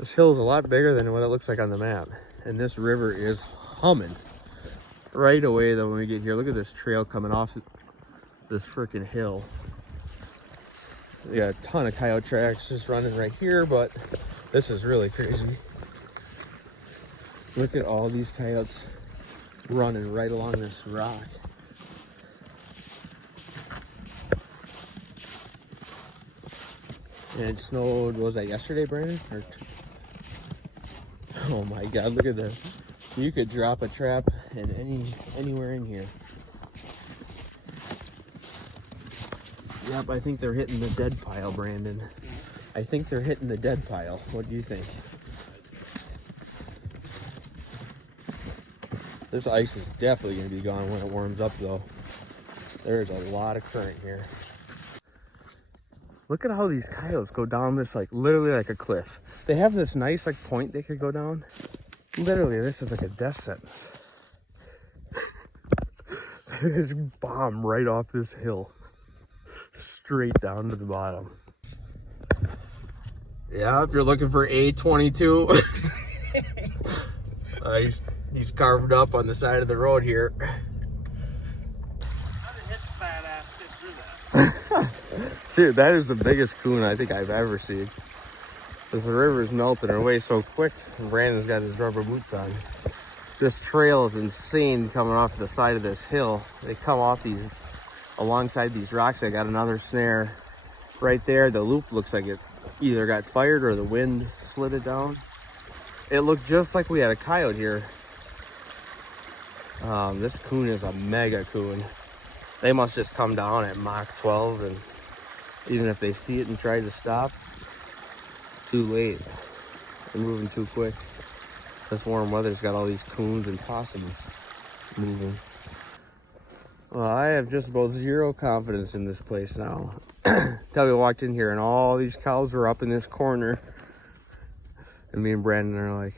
This hill is a lot bigger than what it looks like on the map. And this river is humming. Right away though when we get here, look at this trail coming off this freaking hill. We got a ton of coyote tracks just running right here, but this is really crazy. Look at all these coyotes running right along this rock. And it snowed, what was that, yesterday, Brandon? Oh my God, look at this. You could drop a trap in anywhere in here. Yep, I think they're hitting the dead pile, Brandon. I think they're hitting the dead pile. What do you think? This ice is definitely going to be gone when it warms up, though. There's a lot of current here. Look at how these coyotes go down this, like, literally like a cliff. They have this nice, like, point they could go down. Literally, this is like a death sentence. They just bomb right off this hill. Straight down to the bottom. Yeah, if you're looking for A22. He's carved up on the side of the road here. How did his fat ass get through that? Dude, that is the biggest coon I think I've ever seen. Because the river's melting away so quick, and Brandon's got his rubber boots on. This trail is insane coming off the side of this hill. They come off these, alongside these rocks. I got another snare right there. The loop looks like it either got fired or the wind slid it down. It looked just like we had a coyote here. This coon is a mega coon. They must just come down at Mach 12, and even if they see it and try to stop, too late. They're moving too quick. This warm weather's got all these coons and possums moving. Well, I have just about zero confidence in this place now. Until we walked in here and all these cows were up in this corner. And me and Brandon are like,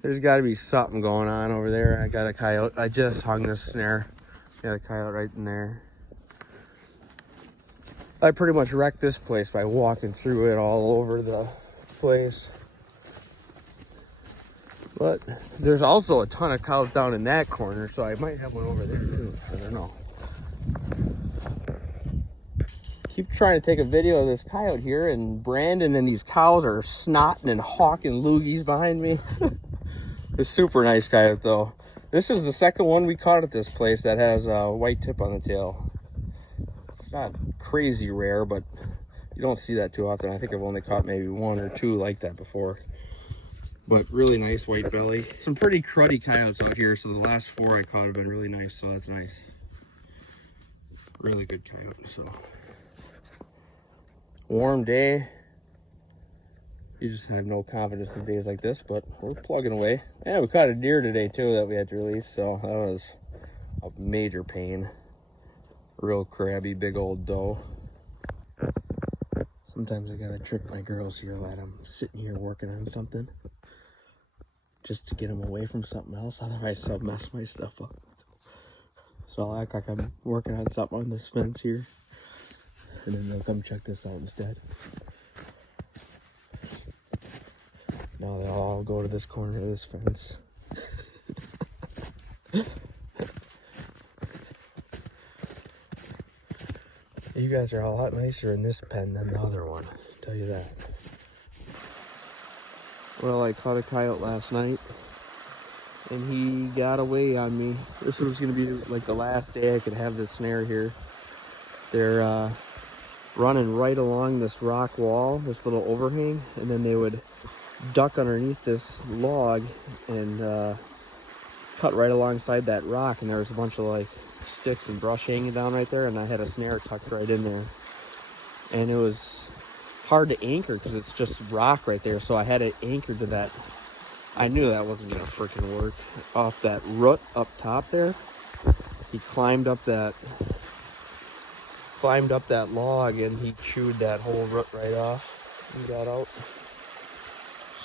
there's got to be something going on over there. I got a coyote. I just hung this snare. Got a coyote right in there. I pretty much wrecked this place by walking through it all over the place. But there's also a ton of cows down in that corner, so I might have one over there too. I don't know. Keep trying to take a video of this coyote here, and Brandon and these cows are snotting and hawking loogies behind me. It's super nice coyote though. This is the second one we caught at this place that has a white tip on the tail. It's not crazy rare, but you don't see that too often. I think I've only caught maybe one or two like that before. But really nice white belly. Some pretty cruddy coyotes out here, so the last four I caught have been really nice, so that's nice. Really good coyote, so. Warm day. You just have no confidence in days like this, but we're plugging away. Yeah, we caught a deer today too that we had to release, so that was a major pain. Real crabby, big old doe. Sometimes I gotta trick my girls here that I'm sitting here working on something, just to get them away from something else. Otherwise I'll mess my stuff up. So I'll act like I'm working on something on this fence here, and then they'll come check this out instead. Now they'll all go to this corner of this fence. You guys are a lot nicer in this pen than the other one, I'll tell you that. Well, I caught a coyote last night, and he got away on me. This was going to be like the last day I could have this snare here. They're running right along this rock wall, this little overhang, and then they would duck underneath this log and cut right alongside that rock, and there was a bunch of like sticks and brush hanging down right there, and I had a snare tucked right in there, and it was hard to anchor because it's just rock right there, so I had it anchored to that. I knew that wasn't gonna freaking work. Off that root up top there, he climbed up that log, and he chewed that whole root right off and got out.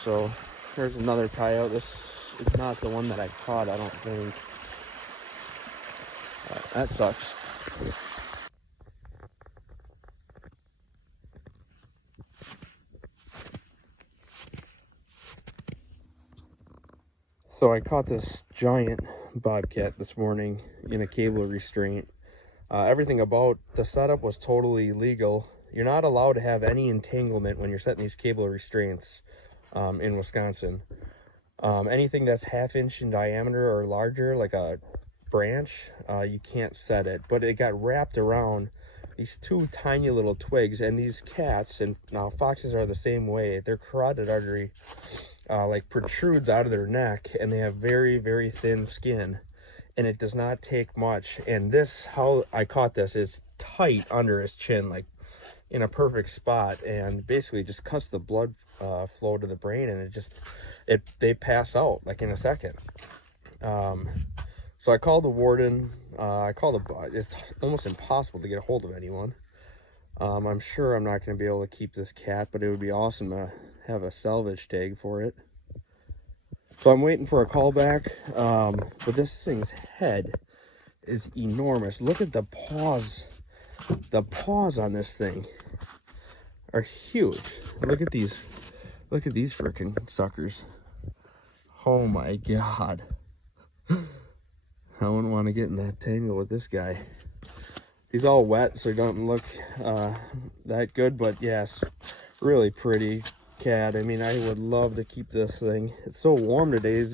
So here's another coyote. This is not the one that I caught, I don't think. That sucks. So I caught this giant bobcat this morning in a cable restraint. Everything about the setup was totally legal. You're not allowed to have any entanglement when you're setting these cable restraints in Wisconsin. Anything that's 1/2 inch in diameter or larger, like a branch, you can't set it. But it got wrapped around these 2 tiny little twigs, and these cats, and foxes are the same way, their carotid artery like protrudes out of their neck, and they have very, very thin skin, and it does not take much. And this, how I caught this, is tight under his chin, like in a perfect spot, and basically just cuts the blood flow to the brain, and they pass out like in a second. So I called the warden. It's almost impossible to get a hold of anyone. I'm sure I'm not going to be able to keep this cat, but it would be awesome to have a salvage tag for it. So I'm waiting for a call back. But this thing's head is enormous. Look at the paws. The paws on this thing are huge. Look at these. Look at these freaking suckers. Oh my God. I wouldn't want to get in that tangle with this guy. He's all wet, so he doesn't look that good, but yes, really pretty cat. I mean, I would love to keep this thing. It's so warm today.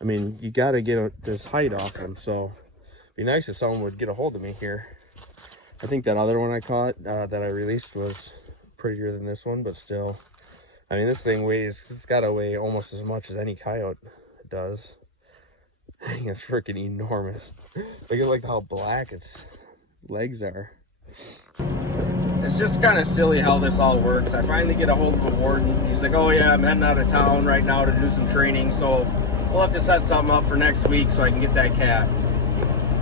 I mean, you got to get this height off him, so it'd be nice if someone would get a hold of me here. I think that other one I caught that I released was prettier than this one, but still. I mean, this thing it's got to weigh almost as much as any coyote does. I think it's freaking enormous. Look at like how black its legs are. It's just kind of silly how this all works. I finally get a hold of a warden. He's like, oh yeah, I'm heading out of town right now to do some training, so we'll have to set something up for next week so I can get that cat.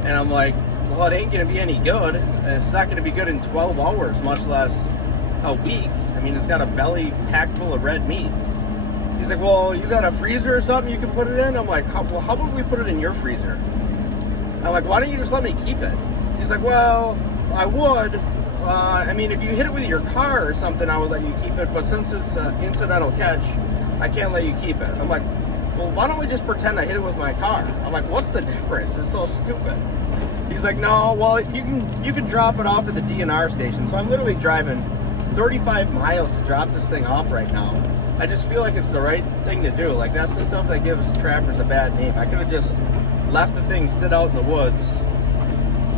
And I'm like, well, it ain't gonna be any good. It's not gonna be good in 12 hours, much less a week. I mean, it's got a belly packed full of red meat. He's like, well, you got a freezer or something you can put it in? I'm like, how about we put it in your freezer? I'm like, why don't you just let me keep it? He's like, well, I would. I mean, if you hit it with your car or something, I would let you keep it. But since it's an incidental catch, I can't let you keep it. I'm like, well, why don't we just pretend I hit it with my car? I'm like, what's the difference? It's so stupid. He's like, no, well, you can drop it off at the DNR station. So I'm literally driving 35 miles to drop this thing off right now. I just feel like it's the right thing to do. Like, that's the stuff that gives trappers a bad name. I could have just left the thing sit out in the woods,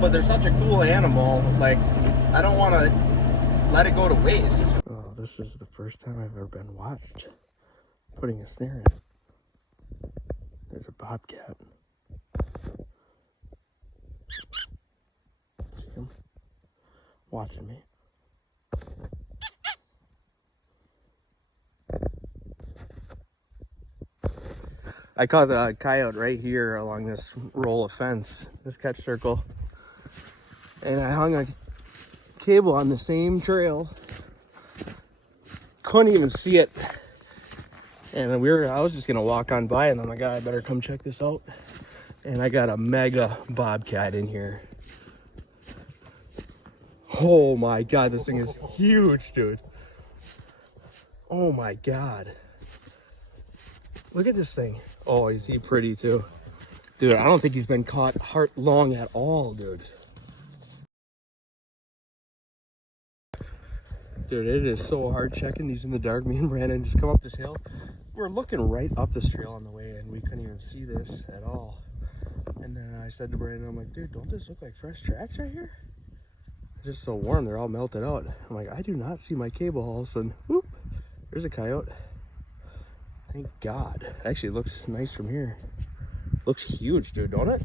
but they're such a cool animal. Like, I don't want to let it go to waste. Oh, this is the first time I've ever been watched putting a snare in. There's a bobcat. See him watching me. I caught a coyote right here along this roll of fence, this catch circle. And I hung a cable on the same trail. Couldn't even see it. And I was just gonna walk on by, and I'm like, I better come check this out. And I got a mega bobcat in here. Oh my God, this thing is huge, dude. Oh my God. Look at this thing. Oh, is he pretty too? Dude, I don't think he's been caught long at all, dude. Dude, it is so hard checking these in the dark. Me and Brandon just come up this hill. We're looking right up this trail on the way, and we couldn't even see this at all. And then I said to Brandon, I'm like, dude, don't this look like fresh tracks right here? It's just so warm, they're all melted out. I'm like, I do not see my cable. All of a sudden, whoop, there's a coyote. Thank God. Actually, it looks nice from here. Looks huge, dude, don't it?